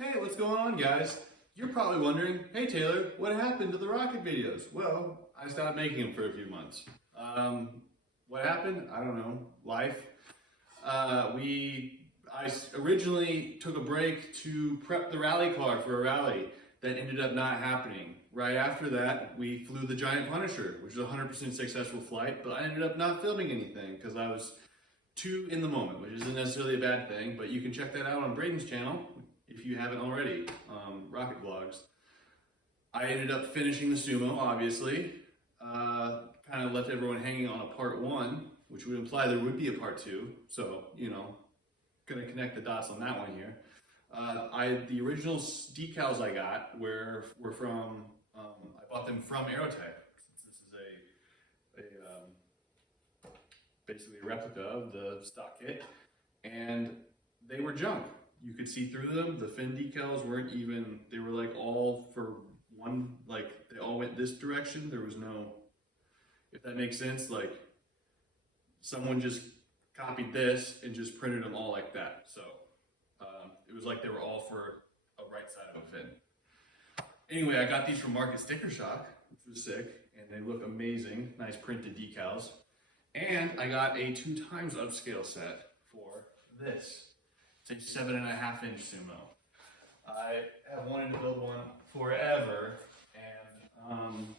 Hey, what's going on, guys? You're probably wondering, hey Taylor, what happened to the rocket videos? Well, I stopped making them for a few months. What happened? I don't know. Life. I originally took a break to prep the rally car for a rally that ended up not happening. Right after that, we flew the Giant Punisher, which was a 100% successful flight, but I ended up not filming anything because I was too in the moment, which isn't necessarily a bad thing, but you can check that out on Braden's channel if you haven't already, Rocket Vlogs. I ended up finishing the Sumo, obviously. Kind of left everyone hanging on a part one, which would imply there would be a part two. So, you know, gonna connect the dots on that one here. The original decals I got were from, I bought them from Aerotech. This is basically a replica of the stock kit, and they were junk. You could see through them. The fin decals weren't even, they were like all for one, like they all went this direction. There was no, if that makes sense, like someone just copied this and just printed them all like that. So it was like they were all for a right side of a fin. Anyway, I got these from Market Sticker Shock, which was sick, and they look amazing. Nice printed decals. And I got a 2x upscale set for this. It's a 7.5 inch Sumo. I have wanted to build one forever, and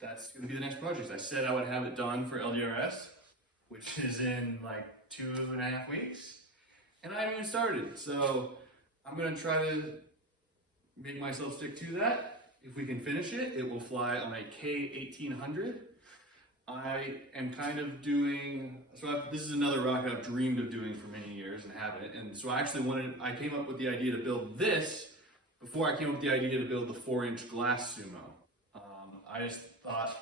that's going to be the next project. I said I would have it done for LDRS, which is in like 2.5 weeks, and I haven't even started. So I'm going to try to make myself stick to that. If we can finish it, it will fly on a K1800. I am kind of doing, this is another rocket I've dreamed of doing for many years and haven't. And so I came up with the idea to build this before I came up with the idea to build the 4-inch glass Sumo. I just thought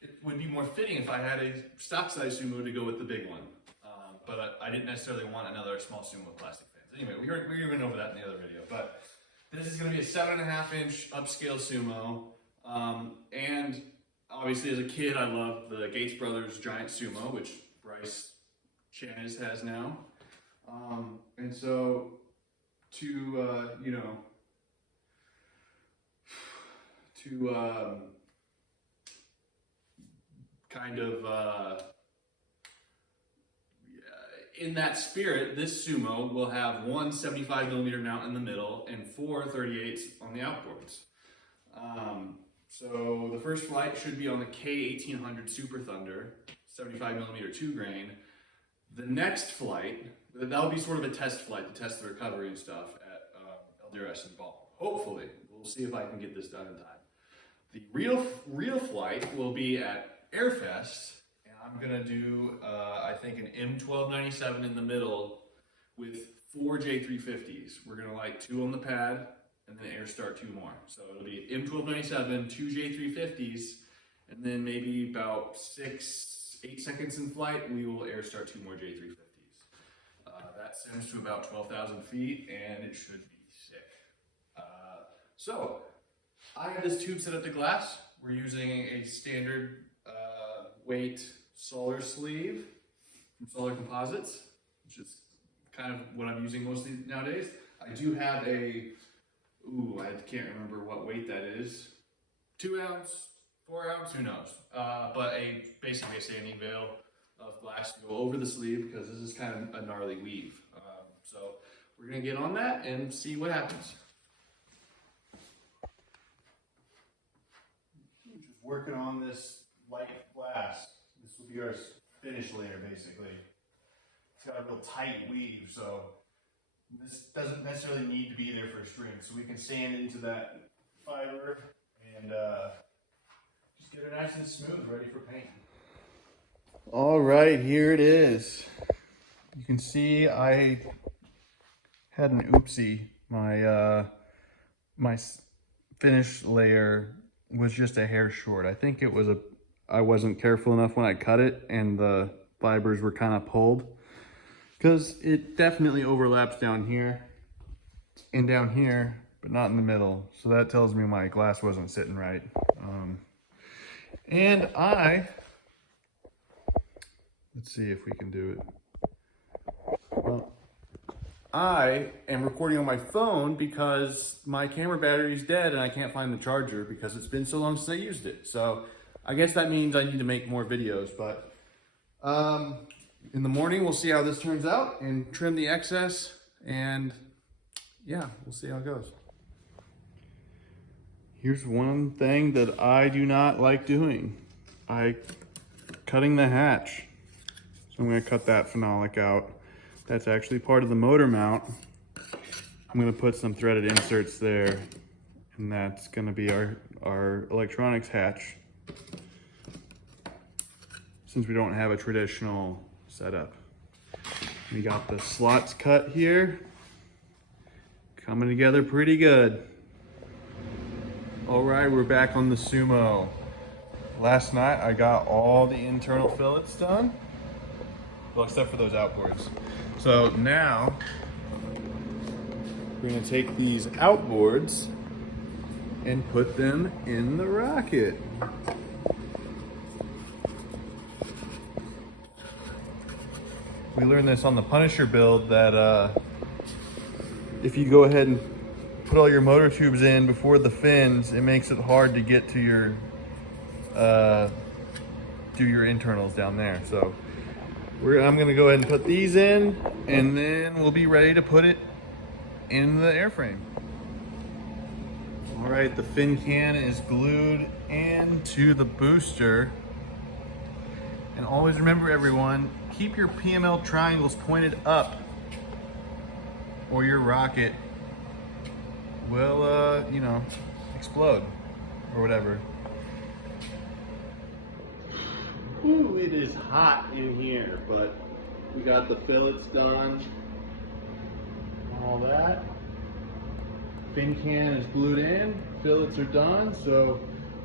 it would be more fitting if I had a stock size Sumo to go with the big one. But I didn't necessarily want another small Sumo with plastic fins. Anyway, we went over that in the other video. But this is going to be a 7.5 inch upscale Sumo. And obviously as a kid, I loved the Gates Brothers Giant Sumo, which Bryce Chanis has now. And so in that spirit, this Sumo will have one 75mm mount in the middle and 4 38s on the outboards. So the first flight should be on the K1800 Super Thunder, 75mm 2 grain. The next flight, that'll be sort of a test flight to test the recovery and stuff at LDRS in Baltimore. Hopefully, we'll see if I can get this done in time. The real flight will be at Airfest, and I'm gonna do I think an M1297 in the middle with 4 J350s. We're gonna light 2 on the pad, and then air start 2 more. So it'll be M1297, 2 J350s, and then maybe about 8 seconds in flight, we will air start 2 more J350s. That sends to about 12,000 feet, and it should be sick. So I have this tube set up to glass. We're using a standard weight Solar sleeve from Solar Composites, which is kind of what I'm using mostly nowadays. I do have I can't remember what weight that is. 2 ounce, 4 ounce, who knows? But basically a sanding veil of glass to go over the sleeve because this is kind of a gnarly weave. So we're gonna get on that and see what happens. Just working on this light glass. This will be our finish layer, basically. It's got a real tight weave, so this doesn't necessarily need to be there for a string, so we can sand into that fiber and just get it nice and smooth, ready for paint. All right, here it is. You can see I had an oopsie. My finish layer was just a hair short. I think it was I wasn't careful enough when I cut it, and the fibers were kind of pulled. Because it definitely overlaps down here and down here, but not in the middle. So that tells me my glass wasn't sitting right. And let's see if we can do it. Well, I am recording on my phone because my camera battery is dead and I can't find the charger because it's been so long since I used it. So I guess that means I need to make more videos, but in the morning we'll see how this turns out and trim the excess, and yeah, we'll see how it goes. Here's one thing that I do not like doing. Cutting the hatch. So I'm gonna cut that phenolic out. That's actually part of the motor mount. I'm gonna put some threaded inserts there, and that's gonna be our electronics hatch, since we don't have a traditional setup. We got the slots cut here. Coming together pretty good. All right, we're back on the Sumo. Last night I got all the internal fillets done, well, except for those outboards. So now we're gonna take these outboards and put them in the rocket. We learned this on the Punisher build that if you go ahead and put all your motor tubes in before the fins, it makes it hard to get to your do your internals down there. So I'm gonna go ahead and put these in, and then we'll be ready to put it in the airframe. All right, the fin can is glued into the booster. And always remember, everyone, keep your PML triangles pointed up, or your rocket will, you know, explode or whatever. Ooh, it is hot in here, but we got the fillets done, all that. Fin can is glued in, fillets are done, so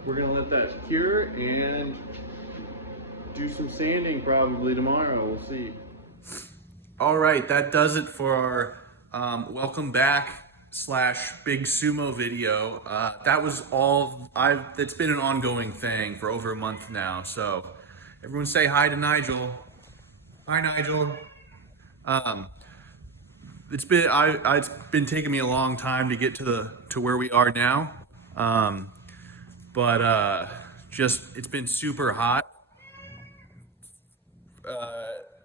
we're gonna let that cure and do some sanding probably tomorrow, we'll see. All right, that does it for our welcome back / Big Sumo video. That was all, it's been an ongoing thing for over a month now, so everyone say hi to Nigel. Hi, Nigel. It's been taking me a long time to get to where we are now, but it's been super hot,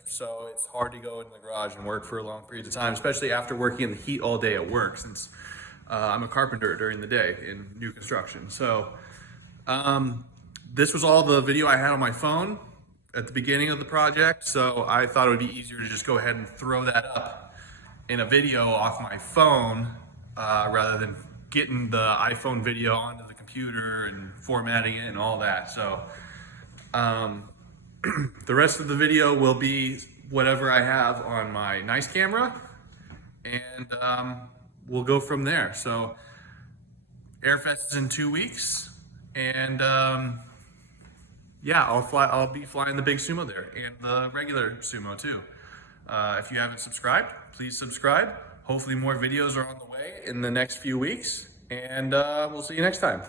so it's hard to go in the garage and work for long periods of time, especially after working in the heat all day at work, since I'm a carpenter during the day in new construction. So this was all the video I had on my phone at the beginning of the project, so I thought it would be easier to just go ahead and throw that up in a video off my phone rather than getting the iPhone video onto the computer and formatting it and all that. So the rest of the video will be whatever I have on my nice camera, and we'll go from there. So Airfest is in 2 weeks, and yeah, I'll be flying the Big Sumo there and the regular Sumo too. If you haven't subscribed, please subscribe. Hopefully more videos are on the way in the next few weeks, and we'll see you next time.